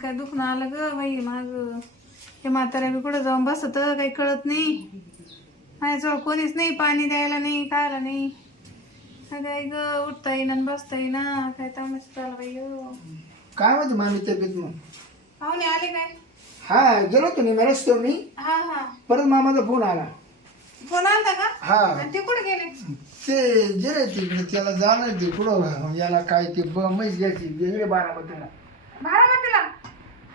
काय दुखणं आलं ग बाई माग. ते म्हाताऱ्या बी कुठं जाऊन बसत काही कळत नाही. माझ्याजवळ कोणीच नाही पाणी द्यायला नाही खायला नाही. काय ग उठता येईना आणि बसता येईना. काय तामस चालू बाई हो. काय म्हणते मामी तब्येत मग? पाहुणे आले काय? हा गेलो होतो मी रस्त्यावर मी. हा हा. परत मामाचा फोन आला. फोन आलता का? हा. आणि ते कुठे गेले? ते गेले तिकडे त्याला जाणार ते कुठं याला काय ते ब म्हैस घ्यायची गेले बारामतीला. बारामतीला?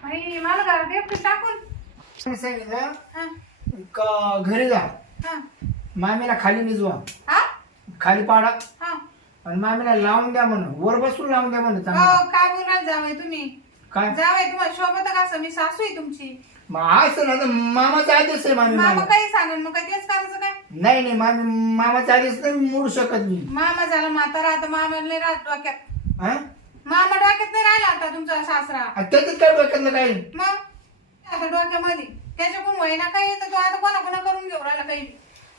बाई मला घरात एकटी टाकून. मी सांगितलं हा. का घरी जा. हा. मामीला खाली निजवा. हा? खाली पाडा. हा. आणि मामीला लावून द्या म्हणून. वर बसून लावून द्या म्हणून चांगलं. हो काय बोलायला जावय तुम्ही? काय? जावय तुम्हाला शोभत का असं? मी सासू आहे तुमची. मग असं ना तर मामाचा आदेश आहे मामी मामा मला काही सांगेल मग काय तेच करायचं काय? नाही नाही मामी मामाचा आदेश नाही मोडू शकत मी मामा झाला म्हातारा आता मामा नाही राहत डोक्यात. हा? मामा डोक्यात नाही राहिला आता तुमचा सासरा. आणि त्याच्यात काय डोक्यातलं काय मग? आता डोक्यामध्ये. त्याच्याकडून वहिना काही येतं तो आता कोणा कोणा करून घेऊ राहिला काही.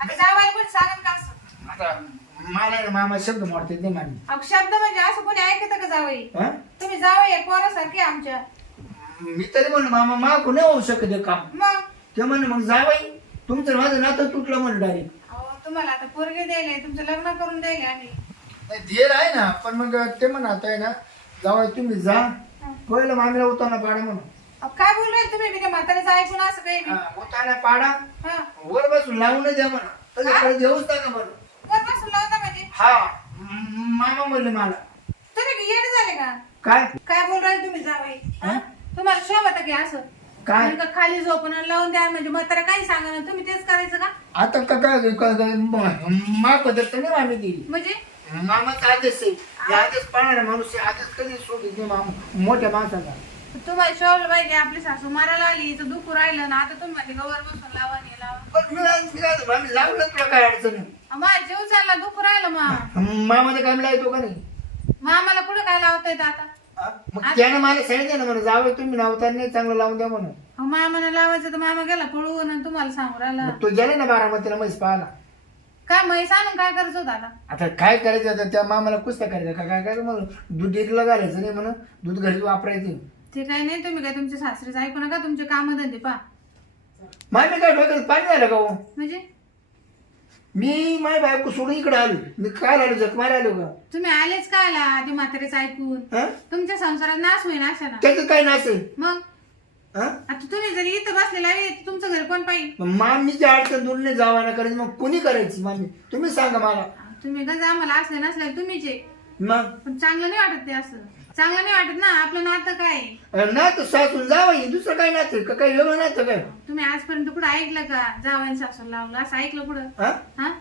आता जावायला पण सांगेल का असं? आता मला ना मामा शब्द मोडते नाही मामी. अहो, शब्द म्हणजे असं कोणी ऐकतं का जावई? हा? तुम्ही जावई एक पोरासारखी आमच्या. मी तरी म्हणलं मामा मा कोणी होऊ शकत हे काम. मग? ते म्हणले मग जावाई तुमचं माझं नातं तुटलं म्हणलं डायरेक्ट अहो तुम्हाला आता पोरगे द्यायले तुमचं लग्न करून द्यायले आम्ही धीर आहे ना पण मग ते म्हणा आता आहे ना जावाई तुम्ही जा. पहिलं मामीला उताना पाडा म्हणून. अहो, काय बोल रहे तुम्ही? बी त्या म्हाताऱ्याचं ऐकून असं काही बी? हा, उताना पाडा. हा. वर बसून लावून द्या म्हणा. त्याच्याकडे देऊच नका म्हणून. वर बसून लावता म्हणजे. हा म- मामा म्हणले मला. तुम्ही येडे झाले का? काय? काय बोल राहिले तुम्ही? जावई हा? तुम्हाला शोभत की असं? काय? का खाली झोपून आणि लावून द्या म्हणजे म्हातारा काही सांगा ना. तुम्ही तेच करायचं का? आता का काय काय- काय- म- मा पद्धत नाही मामी दिली म्हणजे? मामाचा आदेश आहे. या आदेश पाहणारा माणूस आहे. आदेश कधी सोडित नाही मामा मोठ्या माणसाचा. तुम्हाला शोभलं पाहिजे आपली सासू मारायला आली तर दुखू राहिलं ना आता तुम्ही म्हणजे गवर बसून लावा नाही लावा. पण मी आज- मी काय- तुला अडचण नाही. माझ्या जीव चालला दुखू राहिलं मग मामाला काम लावतो का नाही? मग आम्हाला कुठं काय लावता येतं आता? मग त्यानं मला सांगितलं ना म्हणून जावं तुम्ही लावताना नाही चांगलं लावून द्या म्हणून. अहो, मामाला लावायचं तर मामा गेला पळून आणि तुम्हाला सांगू राहिला. मग तो गेला ना बारामतीला म्हैस पाहायला. काय म्हैस आणून काय करायचं होतं आता? आता काय करायचं आता? त्या मामाला कुस्त्या करायचं का? काय करायचं? म्हणून दूध डेअरीला घालायचं नाही म्हणून दूध घरी वापरायचं. ते काही नाही तुम्ही काय तुमच्या सासरीच ऐकू नका तुमचे काम धंदे पा मामी काय डोक्यात पाणी आलं का हो? म्हणजे? मी माझ्या बायको सोडून इकडे आलो. मी काय आलो जख मारा आलो का? तुम्ही आलेच काय आला ते म्हातारेच ऐकून? हा? तुमच्या संसारात नाश होईन अशा ना त्याचं काय नसेल मग? हा? आता तुम्ही जरी इथं बसलेला आहे तुमचं घर कोण पाहिजे मग मामीच्या अडचण दूर नाही जावा ना करायची. मग कुणी करायची मामी? तुम्ही सांगा मला. तुम्ही गंज आम्हाला असले नसले तुम्हीच. आहे मग? पण चांगलं नाही वाटत ते असं. चांगलं नाही वाटत ना आपलं नातं काय? आहे? ना तर सासून जावा दुसरं काय नातं? का काही वेगळं नातं काय? तुम्ही आजपर्यंत कुठं ऐकलं का? जावं सासू लावलं असं ऐकलं कुठं? हा? हा?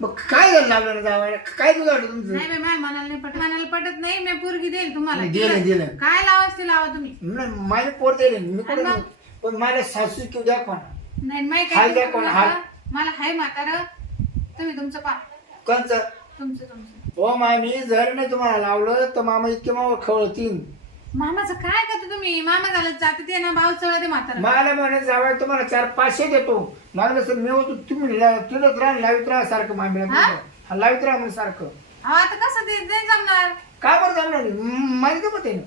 मग काय झालं लागलं ना जावायला? काय वाटत तुमचं? नाही बाई माझ्या मनाला नाही पटत. मनाला पटत नाही मी पोरगी देईल तुम्हाला. दिलं दिलं काय लावाच ते लावा तुम्ही. नाही, माझे पोर दिले मी आणि कुठे मग? पण माझ्या सासू किंवा द्या कोणा. नाही माहिती काय द्या कोण. हाय. मला हाय म्हातारा. तुम्ही तुमचं पा. कोणचं? तुमचं तुमचं. हो मामी जर नाही तुम्हाला लावलं तर मामा इतके मामा खवळतीन मामाचं काय करतो तुम्ही? मामा झालं जाते ते ना भाव चढ ते म्हातारा. मला म्हणे जावं तुम्हाला चार पाचशे देतो. लागलं सर मी होतो तुम्ही ला- तिथंच राहा लावित राहा सारखं मामीला हा? हा, लावित राहा म्हणजे सारखं. अहो, आता कसं ते ते जमणार? काय बरं जमणार नाही? म- ना.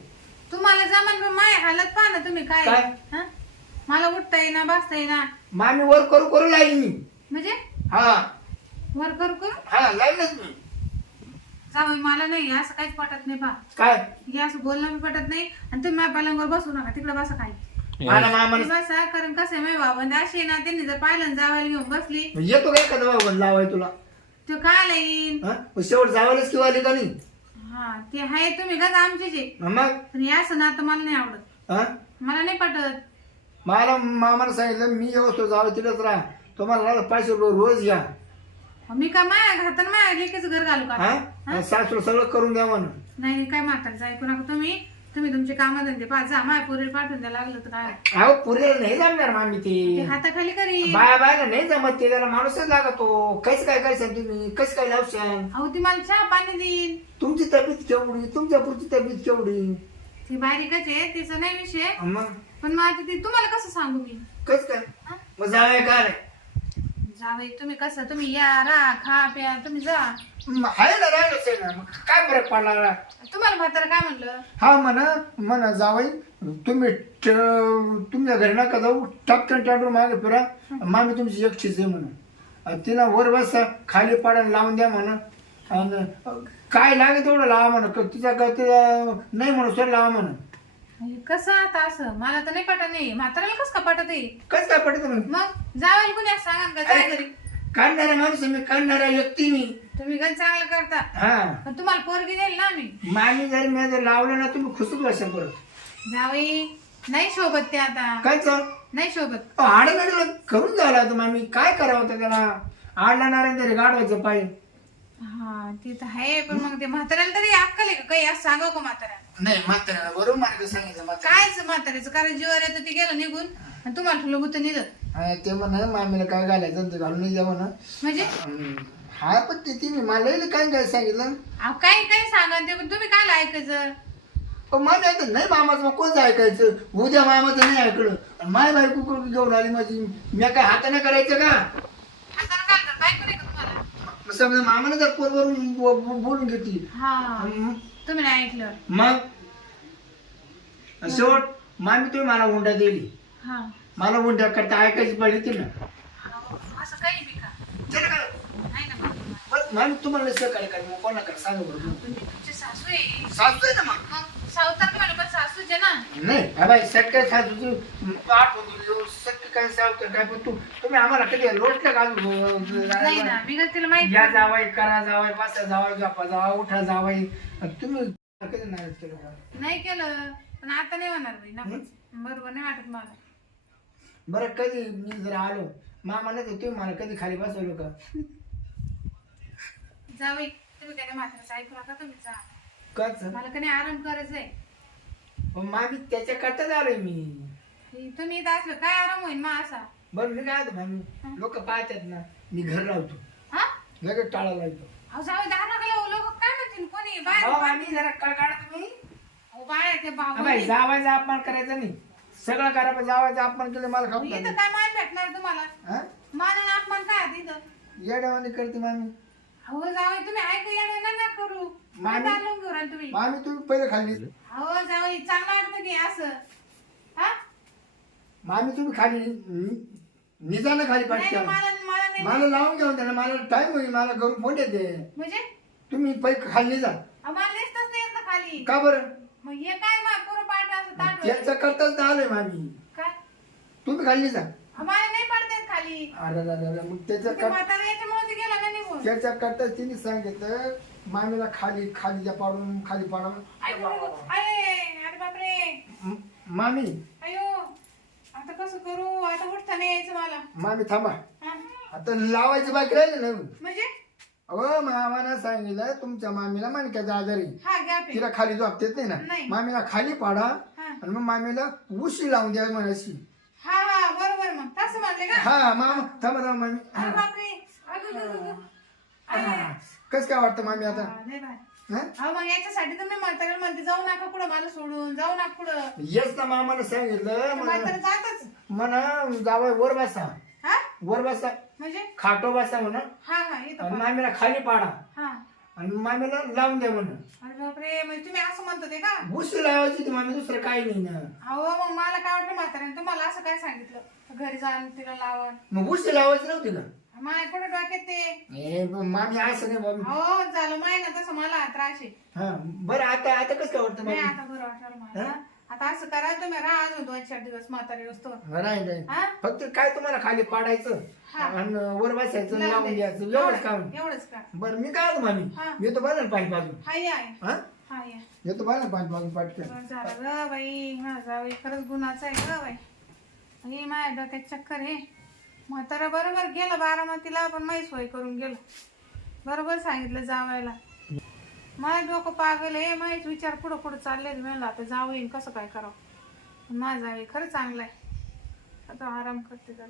तुम्हाला जमन पण माय हालत पहा ना तुम्ही काय. काय? हा? मला उठता येईना बसता येईना. मामी वर करू करू लागली मी. म्हणजे? हा. वर करू करू? हा लागलंच मी. मला नाही असं काहीच पटत नाही पा काय? हे असं बोलणं बी पटत नाही. आणि तुम्ही माझ्या पलंगावर बसू नका तिकडे बसा खाली. मला मामाने बसा कारण कसं आहे माहिती बाबा अशी ना त्यांनी जर पाहिलं जावायला घेऊन बसली. येतो काय एखादा बाबा लावाय तुला? तो काय हा? मग शेवट जावायलाच किंवा आली का नाही? हा ते आहे तुम्ही का आमचेच आहे मग? पण हे असं ना तर मला नाही आवडत. हा? मला नाही पटत. मला मामाला सांगितलं मी येऊ जावं तिथंच राहा. तुम्हाला लागलं पाचशे रुपये रोज घ्या. मी काय माया घातन माया लेकीच घर घालू का हा? सासू सगळं करून द्या म्हणून. नाही काय म्हातारचं ऐकू नका तुम्ही. तुम्ही तुमचे काम धंदे पाच जा माया पोरी पाठवून द्या लागलं तर काय अहो पुरेला नाही जमणार मामी ते. ते हाताखाली करी बाया बायला नाही जमत ते त्याला माणूसच लागतो. कसं काय करायचं तुम्ही? कसं काय लावशाल? अहो ती मला चहा पाणी देईन. तुमची तब्येत केवढी? तुमच्या पुढची तब्येत केवढी? ती बारीकच आहे तिचा नाही विषय. मग? पण माझं ते तुम्हाला कसं सांगू मी? कस काय? मग जावं काय जावई तुम्ही कसं तुम्ही या राहा खा प्या तुम्ही जा. म- आहे ना राहिलंच आहे ना मग काय फरक पडला तुम्हाला म्हातारा काय म्हणलं? हा म्हणा म्हणा जावाई तुम्ही ट- तुमच्या घरी नका जाऊ टपकन टाटून मागे फिरा. मामी तुमची एकटीच आहे म्हणा आणि तिला वर बसा खाली पाडायला लावून द्या म्हणा. आणि काय लागे तेवढं लावा म्हणा क- तिचा का तिला नाही म्हणू सर लावा म्हणा. हे कसं आता असं? मला तर नाही पटत नाही. म्हाताऱ्याला कसं का पटत कसं काय पडतं मग मग जावायला कोणी असं सांगा का? जाय घरी. काढणारा माणूस आहे मी काढणारा व्यक्ती मी. तुम्ही गण चांगलं करता. हा. पण तुम्हाला पोरगी देईल ना मी मामी जर मी जर लावलं ना तुम्ही खुशच बसा परत. जावई नाही शोभत ते आता. काय चाल नाही शोभत. आडनाडीला करून झाला होता मामी. काय करावं होतं त्याला? आडला नारायण तरी गाडवायचं पाय. हा ते तर आहे पण मग ते म्हाताऱ्याला तरी अक्कल आहे का? काही असं सांगाव का म्हाताऱ्याला? नाही म्हाताऱ्याला बरोबर मार्ग सांगितलं म्हाताऱ्याला. कायच म्हाताऱ्याचं? कारण जीवर येतं ते गेलं निघून आणि तुम्हाला ठुलं गुत निघत. हा, ते म्हणा मामीला काय घालायचं ते घालून द्या म्हणा. म्हणजे. हा पण ते तिने मला काय काय सांगितलं? अहो काही काही सांगा ते पण तुम्ही काय ऐकायचं? पण मामी आता नाही मामाचं मग कोणतं ऐकायचं? उद्या मामाचं नाही ऐकलं. आणि माय बायको करून घेऊन आली माझी? मी काय हाताने करायचं का? हाताला काय काय करू समजा मामाने जर बो- बोलून घेतली. हा. तुम्ही नाही ऐकलं. मग? शेवट मामी तुम्ही मला उंडा दिली. हा. मला उंडा करता ऐकायची पडली ती ना. असं काही बी का? नाही ना. बरं, मामी तुम्हाला सहकार्य करा. मग सांगा बरोबर तुम्ही तुमची सासू आहे. सासू आहे ना मग? मग सावतार तुम्हाला पण सासूच आहे ना. नाही काय काय पण तू तुम्ही आम्हाला कधी लोटलं का नाही ना मी का तिला माहिती या जावाय करा जावाय बसा जावाय झोपा जावा उठा जावाय तुम्ही कधी नाही केलं का? नाही केलं पण आता नाही होणार बाई नकोच बरोबर नाही वाटत मला. बरं कधी मी जर आलो मामा नाही तर तुम्ही मला कधी खाली बसवलं का? जावई तुम्ही काय म्हाताऱ्याचं ऐकू नका तुम्ही जा. कच मला कधी आराम करायचंय मामी त्याच्या करताच आलोय मी. तुम्ही इथं असलं काय आराम होईल मग असा? बरं मी काय मामी लोक पाहतात ना मी घर लावतो. हा? लगेच टाळा लावतो. अहो जावई दहा नका लोक काय म्हणतील कोणी? बाहेर अहो, मामी जरा काढा तुम्ही. अहो, बाहेर ते भाऊ बाई जावायचा अपमान करायचा नाही. सगळं करा पण जावायचा अपमान केलं मला खाऊ इथं काय मान भेटणार तुम्हाला? हा? मान आणि अपमान काय आहे तिथं येड्यावानी करते मामी. अहो जावई तुम्ही ऐकू या ना ना मामी- घेऊ राहिले तुम्ही? मामी तुम्ही पहिले खाल्ली. अहो चांगलं वाटतं की असं. हा? मामी तुम्ही खाली निजानं खाली नाही पाठच्या मला मला नाही मला लावून घ्या त्याला मला टाइम होईल मला घरून फोन येते. म्हणजे? तुम्ही पै खाल्ली जा अहो, मला नेसतच नाही येत ना खाली. का बरं? मग हे काय मा पुरं पाठ असं ताट त्याचं करताच तर आलोय मामी. काय? तुम्ही खाल्ली जा अहो, मला नाही पडता येत खाली. अरे अरे, अरे, मग त्याचं ते कर म्हातारा याच्यामुळे ते गेला ना निघून? त्याच्या करता तिने सांगितलं मामीला खाली खाली जा पाडून खाली पाडून अरे अरे बापरे. म- मामी. अयो आता कसं करू? आता उठता नाही यायचं मला. मामी थांबा. हा? आता लावायचं बाकी राहिलं ना म्हणजे? अहो मामानं सांगितलं तुमच्या मामीला माणक्याचा आजारी. हा गॅप आहे. तिला खाली झोप देत नाही ना. नाही. मामीला खाली पाडा हा. आणि मग मामीला उशी लावून द्या म्हणाशी हा हा बरोबर मग. तसं म्हणले का? हा मामा थांबा थांबा मामी. अरे बापरे. कस काय वाटतं मामी आता? हा. हा? अहो मग याच्यासाठी तर मी म्हाताऱ्याला म्हणते जाऊ नका पुढं मला सोडून जाऊ नका पुढं येस ना मामानं सांगितलं म्हातारा जातच. म्हणा जावं वर बसा. हा? वर बसा. म्हणजे? खाटो बसा म्हणा. हा हा येतो आणि मामीला खाली पाडा. हा. आणि मामीला लावून द्या म्हणा. अरे बापरे म्हणजे तुम्ही असं म्हणतो ते का? उशी लावायची ती मामी दुसरं काही नाही ना. अहो मग मला काय वाटलं म्हाताऱ्याने तुम्हाला असं काय सांगितलं? घरी जाऊन तिला लावण मग उशी लावायची नव्हती ना माझ्या कुठे डोक्यात ते? ए मामी असं नाही मामी हो झालं माहिती ना तसं मला त्रास आहे. हा बरं आता आता कसं काय वाटतं नाही मामी? आता बरं वाटलं मला. आता असं करा तुम्ही राहा अजून दोन चार दिवस म्हातारी वस्तू नाही नाही. हा? फक्त काय तुम्हाला खाली पाडायचं? हा. आणि वर बसायचं लावून द्यायचं एवढंच काम. एवढंच का? बरं मी काय मामी. मी तो बघा पाणी पाजून. हा या या. हा? हा या. येतो बघा पाणी पाजून बरं झालं. ग बाई माझा बाई खरंच गुन्हाचा आहे ग बाई माझ्या डोक्यात चक्कर आहे. म्हातारा बरोबर गेला बारामतीला पण माहीत सोय करून गेलो. बरोबर सांगितलं जावायला. माझं डोकं पागल आहे माहीत विचार पुढं पुढं चालले म्हणलं आता जावं येईन कसं काय करावं? माझा आहे खरं चांगलं आहे. आता आराम करते जरा.